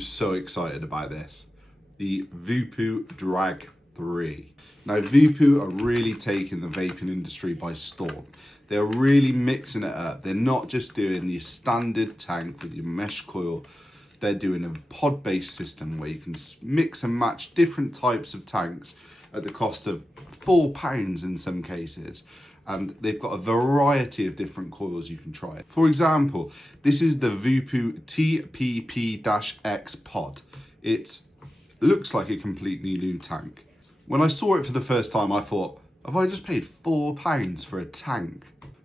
I'm so excited about this. The VOOPOO Drag 3. Now VOOPOO are really taking the vaping industry by storm. They're really mixing it up. They're not just doing your standard tank with your mesh coil. They're doing a pod-based system where you can mix and match different types of tanks at the cost of £4 in some cases. And they've got a variety of different coils you can try. For example, this is the VOOPOO TPP-X pod. It looks like a completely new tank. When I saw it for the first time, I thought, have I just paid £4 for a tank?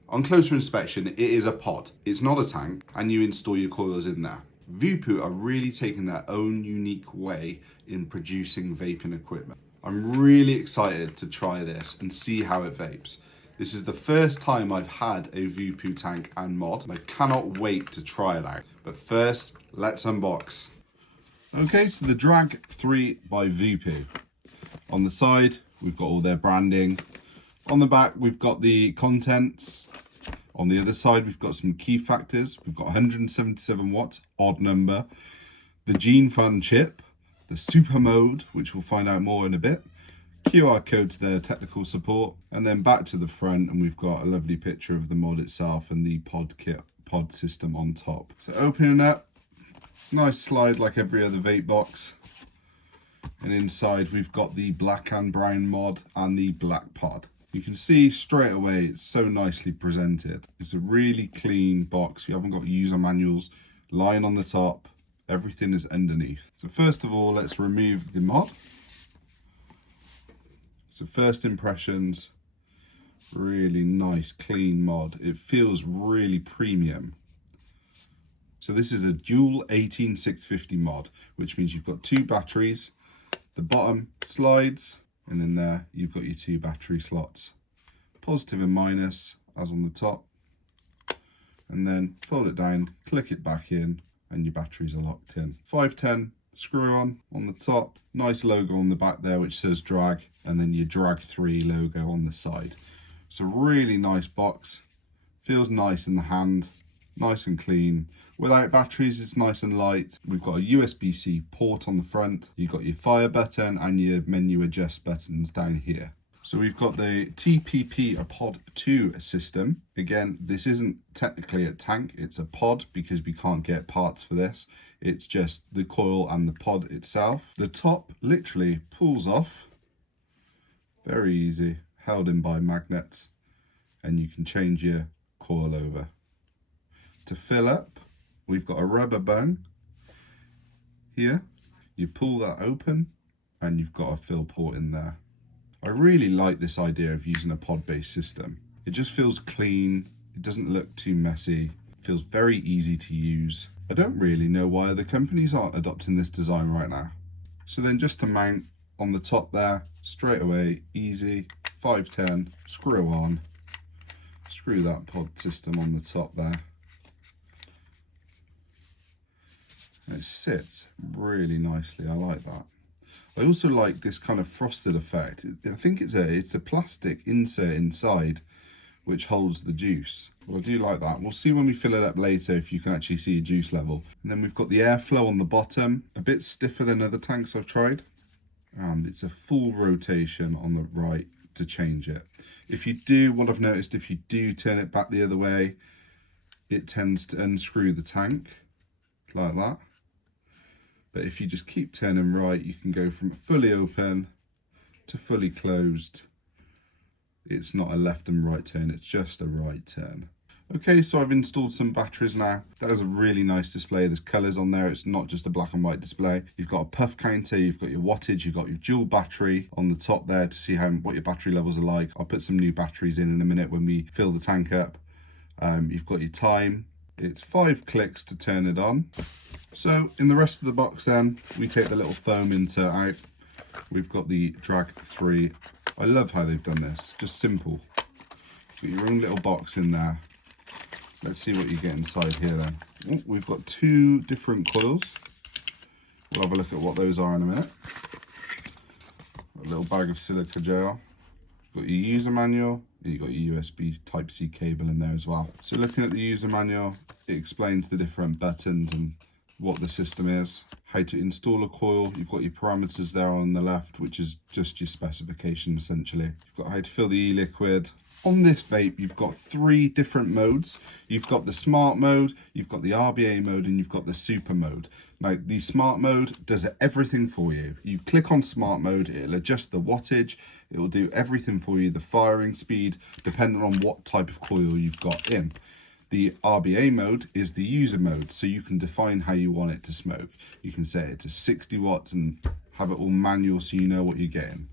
On closer inspection, it is a pod. It's not a tank, and you install your coils in there. VOOPOO are really taking their own unique way in producing vaping equipment. I'm really excited to try this and see how it vapes. This is the first time I've had a VOOPOO tank and mod, and I cannot wait to try it out. But first, let's unbox. Okay, so the Drag 3 by VOOPOO. On the side, we've got all their branding. On the back, we've got the contents. On the other side, we've got some key factors. We've got 177 watts, odd number. The Gene Fun chip, the super mode, which we'll find out more in a bit. QR code to their technical support, and then back to the front, and we've got a lovely picture of the mod itself and the pod kit, pod system on top. So opening up, nice slide like every other vape box, and inside we've got the black and brown mod and the black pod. You can see straight away it's so nicely presented. It's a really clean box. You haven't got user manuals lying on the top. Everything is underneath. So first of all, let's remove the mod. So first impressions, really nice, clean mod. It feels really premium. So this is a dual 18650 mod, which means you've got two batteries. The bottom slides, and in there you've got your two battery slots. Positive and minus, as on the top. And then fold it down, click it back in, and your batteries are locked in. 510 screw on the top. Nice logo on the back there, which says Drag, and then your Drag 3 logo on the side. It's a really nice box. Feels nice in the hand, nice and clean. Without batteries, it's nice and light. We've got a USB-C port on the front. You've got your fire button and your menu adjust buttons down here. So we've got the TPP, a pod 2 system. Again, this isn't technically a tank, it's a pod because we can't get parts for this. It's just the coil and the pod itself. The top literally pulls off. Very easy, held in by magnets, and you can change your coil over. To fill up, we've got a rubber bung here. You pull that open and you've got a fill port in there. I really like this idea of using a pod-based system. It just feels clean, it doesn't look too messy, it feels very easy to use. I don't really know why other companies aren't adopting this design right now. So then just to mount on the top there, straight away, easy, 510, screw on, screw that pod system on the top there. And it sits really nicely, I like that. I also like this kind of frosted effect. I think it's a plastic insert inside which holds the juice. Well, I do like that. We'll see when we fill it up later if you can actually see a juice level. And then we've got the airflow on the bottom, a bit stiffer than other tanks I've tried. And it's a full rotation on the right to change it. If you do, what I've noticed, if you do turn it back the other way, it tends to unscrew the tank like that. But if you just keep turning right, you can go from fully open to fully closed. It's not a left and right turn, it's just a right turn. Okay, so I've installed some batteries now. That is a really nice display. There's colours on there. It's not just a black and white display. You've got a puff counter, you've got your wattage, you've got your dual battery on the top there to see what your battery levels are like. I'll put some new batteries in a minute when we fill the tank up. You've got your time. It's 5 clicks to turn it on. So in the rest of the box then, we take the little foam insert out. We've got the Drag 3. I love how they've done this, just simple. Got your own little box in there. Let's see what you get inside here then. Oh, we've got 2 different coils. We'll have a look at what those are in a minute. Got a little bag of silica gel. Got your user manual, and you've got your USB Type-C cable in there as well. So looking at the user manual, it explains the different buttons and what the system is, how to install a coil. You've got your parameters there on the left, which is just your specification essentially. You've got how to fill the e-liquid. On this vape, you've got 3 different modes. You've got the smart mode, you've got the RBA mode, and you've got the super mode. Now, the smart mode does everything for you. You click on smart mode, it'll adjust the wattage, it will do everything for you, the firing speed, depending on what type of coil you've got in. The RBA mode is the user mode, so you can define how you want it to smoke. You can set it to 60 watts and have it all manual so you know what you're getting.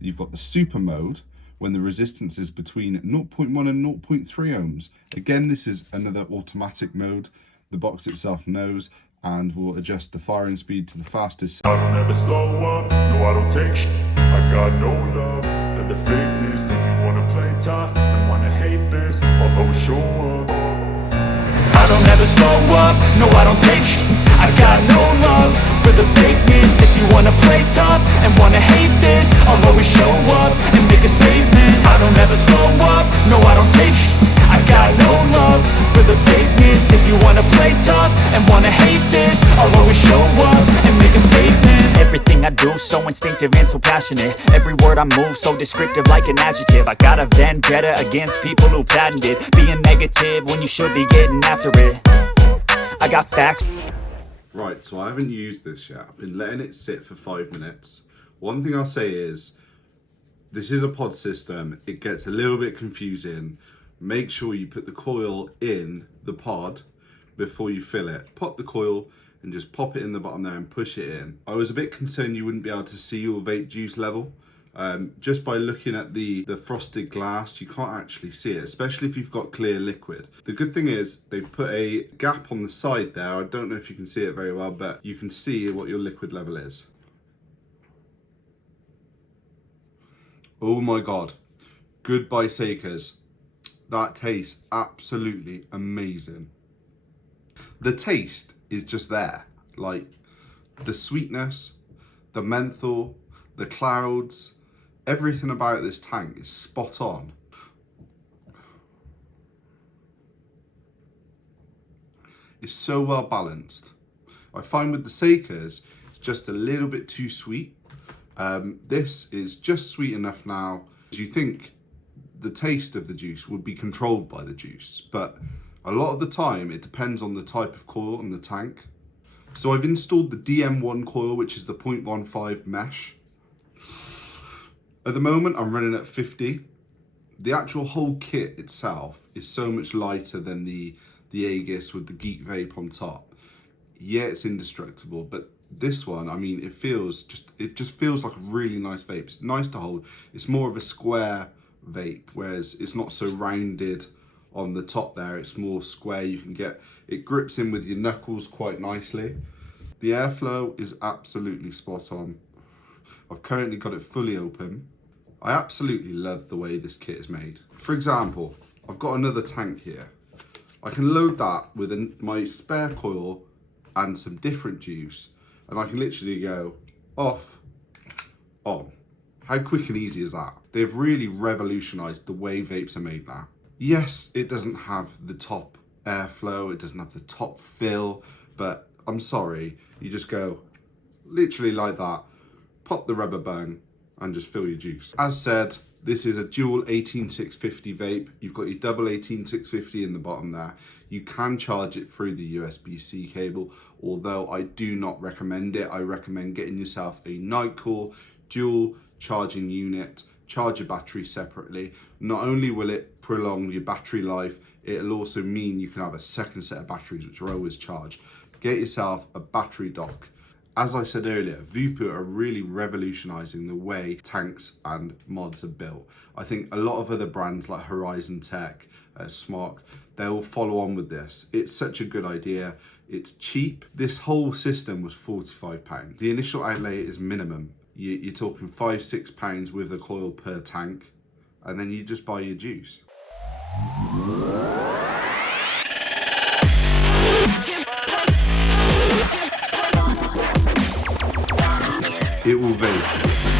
You've got the super mode, when the resistance is between 0.1 and 0.3 ohms. Again, this is another automatic mode. The box itself knows and will adjust the firing speed to the fastest. I don't ever slow up, no I don't take shit. I got no love for the fakeness. If you wanna play tough and wanna hate this, I'll always show up. I don't ever slow up, no I don't take shit. I got no love for the fakeness. If you wanna play tough and wanna hate this, I'll always show up and make a statement. I don't ever slow up, no I don't take shit. I got no love for the fakeness. If you wanna play tough and wanna hate this, I'll always show up and make a statement. Everything I do so instinctive and so passionate. Every word I move so descriptive like an adjective. I got a vendetta against people who patented being negative when you should be getting after it. I got facts. Right, so I haven't used this yet. I've been letting it sit for 5 minutes. One thing I'll say is, this is a pod system. It gets a little bit confusing. Make sure you put the coil in the pod before you fill it. Pop the coil and just pop it in the bottom there and push it in. I was a bit concerned you wouldn't be able to see your vape juice level. Just by looking at the frosted glass, you can't actually see it, especially if you've got clear liquid. The good thing is they've put a gap on the side there. I don't know if you can see it very well, but you can see what your liquid level is. Oh my God. Goodbye, Sakerz. That tastes absolutely amazing. The taste is just there. Like the sweetness, the menthol, the clouds, everything about this tank is spot on. It's so well balanced. I find with the Sakerz, it's just a little bit too sweet. This is just sweet enough now. You think the taste of the juice would be controlled by the juice, but a lot of the time it depends on the type of coil and the tank. So I've installed the DM1 coil, which is the 0.15 mesh. At the moment I'm running at 50. The actual whole kit itself is so much lighter than the Aegis with the Geek Vape on top. Yeah, it's indestructible, but this one, I mean, it just feels like a really nice vape. It's nice to hold. It's more of a square vape, whereas it's not so rounded on the top there. It's more square. You can get it grips in with your knuckles quite nicely. The airflow is absolutely spot on. I've currently got it fully open. I absolutely love the way this kit is made. For example, I've got another tank here. I can load that with my spare coil and some different juice, and I can literally go off, on. How quick and easy is that? They've really revolutionized the way vapes are made now. Yes, it doesn't have the top airflow, it doesn't have the top fill, but I'm sorry, you just go literally like that, pop the rubber bung and just fill your juice. As said, this is a dual 18650 vape. You've got your double 18650 in the bottom there. You can charge it through the USB-C cable, although I do not recommend it. I recommend getting yourself a Nightcore dual charging unit. Charge your battery separately. Not only will it prolong your battery life, it'll also mean you can have a second set of batteries which are always charged. Get yourself a battery dock. As I said earlier, VOOPOO are really revolutionizing the way tanks and mods are built. I think a lot of other brands like Horizon Tech, Smok, they'll follow on with this. It's such a good idea. It's cheap. This whole system was £45. The initial outlay is minimum. You're talking £5–6 with a coil per tank, and then you just buy your juice. It will vape.